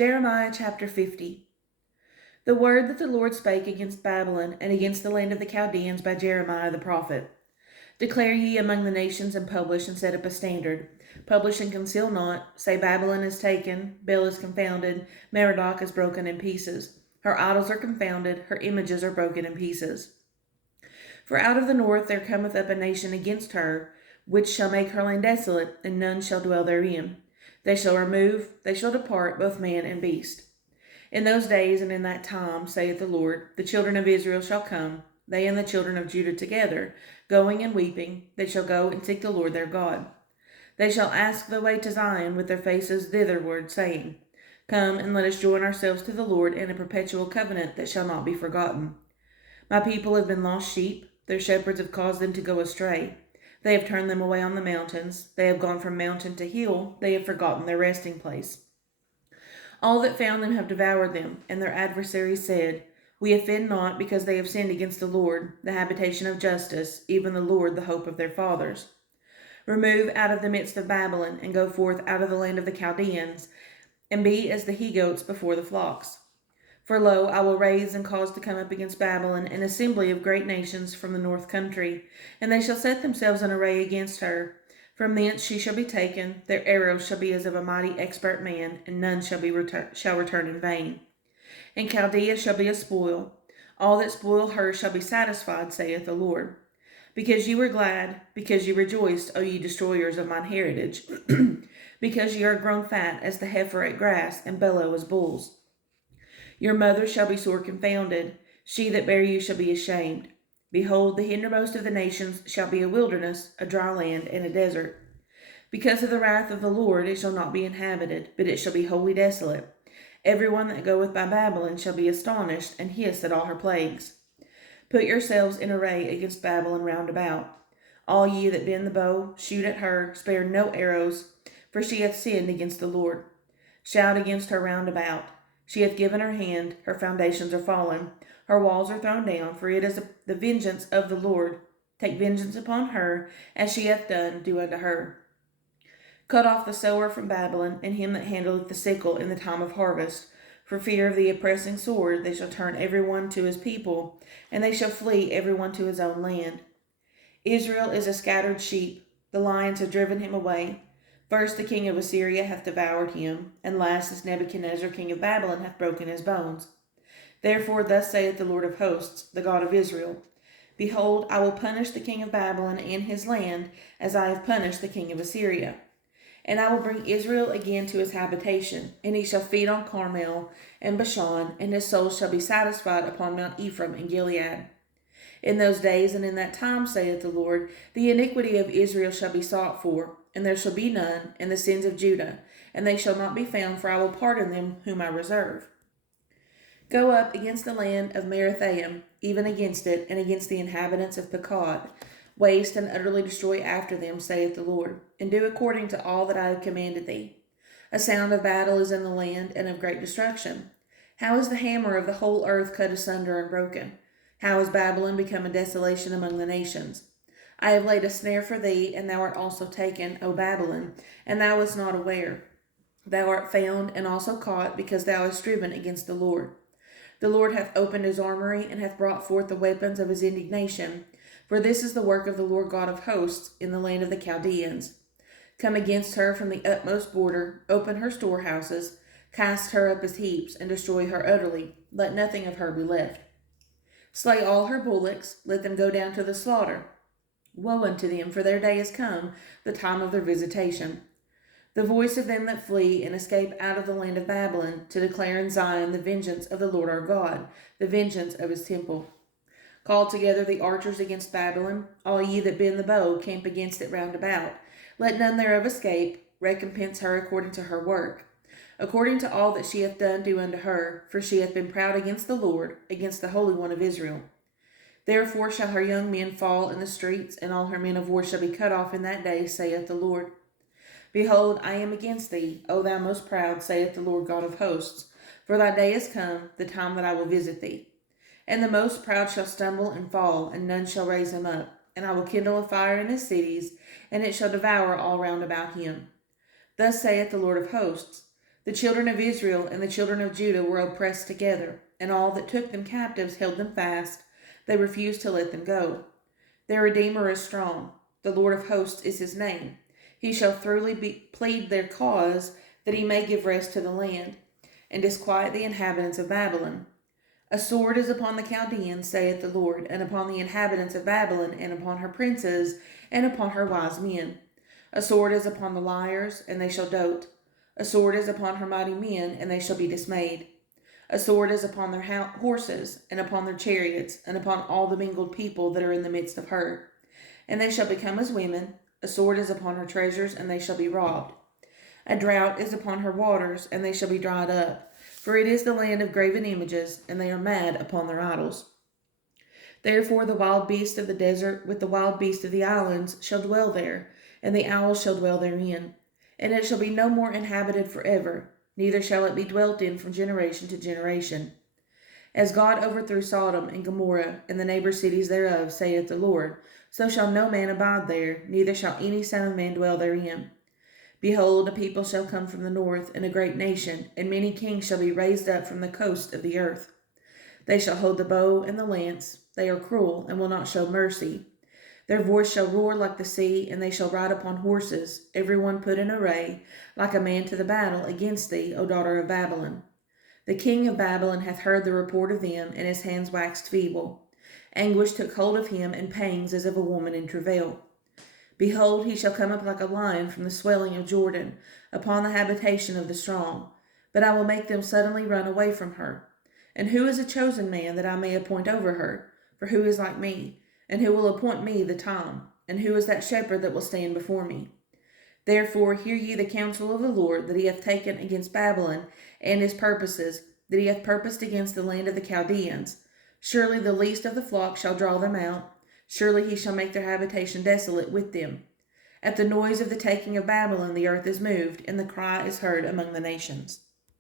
Jeremiah chapter 50. The word that the Lord spake against Babylon and against the land of the Chaldeans by Jeremiah the prophet. Declare ye among the nations, and publish, and set up a standard. Publish and conceal not. Say, Babylon is taken, Bel is confounded, Merodach is broken in pieces. Her idols are confounded, her images are broken in pieces. For out of the north there cometh up a nation against her, which shall make her land desolate, and none shall dwell therein. They shall remove, they shall depart, both man and beast. In those days and in that time, saith the Lord, the children of Israel shall come, they and the children of Judah together, going and weeping. They shall go and seek the Lord their God. They shall ask the way to Zion with their faces thitherward, saying, Come and let us join ourselves to the Lord in a perpetual covenant that shall not be forgotten. My people have been lost sheep, their shepherds have caused them to go astray. They have turned them away on the mountains, they have gone from mountain to hill, they have forgotten their resting place. All that found them have devoured them, and their adversaries said, We offend not, because they have sinned against the Lord, the habitation of justice, even the Lord, the hope of their fathers. Remove out of the midst of Babylon, and go forth out of the land of the Chaldeans, and be as the he-goats before the flocks. For lo, I will raise and cause to come up against Babylon an assembly of great nations from the north country, and they shall set themselves in array against her. From thence she shall be taken, their arrows shall be as of a mighty expert man, and none shall return in vain. And Chaldea shall be a spoil. All that spoil her shall be satisfied, saith the Lord. Because you were glad, because you rejoiced, O ye destroyers of mine heritage, because ye are grown fat as the heifer at grass, and bellow as bulls. Your mother shall be sore confounded, she that bare you shall be ashamed. Behold, the hindermost of the nations shall be a wilderness, a dry land, and a desert. Because of the wrath of the Lord it shall not be inhabited, but it shall be wholly desolate. Every one that goeth by Babylon shall be astonished, and hiss at all her plagues. Put yourselves in array against Babylon round about. All ye that bend the bow, shoot at her, spare no arrows, for she hath sinned against the Lord. Shout against her round about. She hath given her hand, her foundations are fallen, her walls are thrown down, for it is the vengeance of the Lord. Take vengeance upon her, as she hath done, do unto her. Cut off the sower from Babylon, and him that handleth the sickle in the time of harvest. For fear of the oppressing sword, they shall turn every one to his people, and they shall flee every one to his own land. Israel is a scattered sheep, the lions have driven him away. First the king of Assyria hath devoured him, and last this Nebuchadnezzar king of Babylon hath broken his bones. Therefore thus saith the Lord of hosts, the God of Israel, Behold, I will punish the king of Babylon and his land, as I have punished the king of Assyria. And I will bring Israel again to his habitation, and he shall feed on Carmel and Bashan, and his soul shall be satisfied upon Mount Ephraim and Gilead. In those days and in that time, saith the Lord, the iniquity of Israel shall be sought for, and there shall be none, and the sins of Judah, and they shall not be found, for I will pardon them whom I reserve. Go up against the land of Merathaim, even against it, and against the inhabitants of Pekod. Waste and utterly destroy after them, saith the Lord, and do according to all that I have commanded thee. A sound of battle is in the land, and of great destruction. How is the hammer of the whole earth cut asunder and broken? How is Babylon become a desolation among the nations? I have laid a snare for thee, and thou art also taken, O Babylon, and thou wast not aware. Thou art found and also caught, because thou hast striven against the Lord. The Lord hath opened his armory, and hath brought forth the weapons of his indignation. For this is the work of the Lord God of hosts in the land of the Chaldeans. Come against her from the utmost border, open her storehouses, cast her up as heaps, and destroy her utterly. Let nothing of her be left. Slay all her bullocks, let them go down to the slaughter. Woe unto them, for their day is come, the time of their visitation. The voice of them that flee and escape out of the land of Babylon, to declare in Zion the vengeance of the Lord our God, the vengeance of his temple. Call together the archers against Babylon, all ye that bend the bow, camp against it round about. Let none thereof escape, recompense her according to her work. According to all that she hath done, do unto her, for she hath been proud against the Lord, against the Holy One of Israel. Therefore shall her young men fall in the streets, and all her men of war shall be cut off in that day, saith the Lord. Behold, I am against thee, O thou most proud, saith the Lord God of hosts. For thy day is come, the time that I will visit thee. And the most proud shall stumble and fall, and none shall raise him up. And I will kindle a fire in his cities, and it shall devour all round about him. Thus saith the Lord of hosts, The children of Israel and the children of Judah were oppressed together, and all that took them captives held them fast. They refused to let them go. Their Redeemer is strong. The Lord of hosts is his name. He shall thoroughly plead their cause, that he may give rest to the land, and disquiet the inhabitants of Babylon. A sword is upon the Chaldeans, saith the Lord, and upon the inhabitants of Babylon, and upon her princes, and upon her wise men. A sword is upon the liars, and they shall dote. A sword is upon her mighty men, and they shall be dismayed. A sword is upon their horses, and upon their chariots, and upon all the mingled people that are in the midst of her. And they shall become as women. A sword is upon her treasures, and they shall be robbed. A drought is upon her waters, and they shall be dried up. For it is the land of graven images, and they are mad upon their idols. Therefore the wild beast of the desert with the wild beast of the islands shall dwell there, and the owls shall dwell therein. And it shall be no more inhabited forever, neither shall it be dwelt in from generation to generation. As God overthrew Sodom and Gomorrah and the neighbor cities thereof, saith the Lord, so shall no man abide there, neither shall any son of man dwell therein. Behold, a people shall come from the north, and a great nation, and many kings shall be raised up from the coast of the earth. They shall hold the bow and the lance. They are cruel, and will not show mercy. Their voice shall roar like the sea, and they shall ride upon horses, every one put in array, like a man to the battle against thee, O daughter of Babylon. The king of Babylon hath heard the report of them, and his hands waxed feeble. Anguish took hold of him, and pangs as of a woman in travail. Behold, he shall come up like a lion from the swelling of Jordan, upon the habitation of the strong. But I will make them suddenly run away from her. And who is a chosen man that I may appoint over her? For who is like me? And who will appoint me the time? And who is that shepherd that will stand before me? Therefore hear ye the counsel of the Lord that he hath taken against Babylon, and his purposes, that he hath purposed against the land of the Chaldeans. Surely the least of the flock shall draw them out. Surely he shall make their habitation desolate with them. At the noise of the taking of Babylon the earth is moved, and the cry is heard among the nations.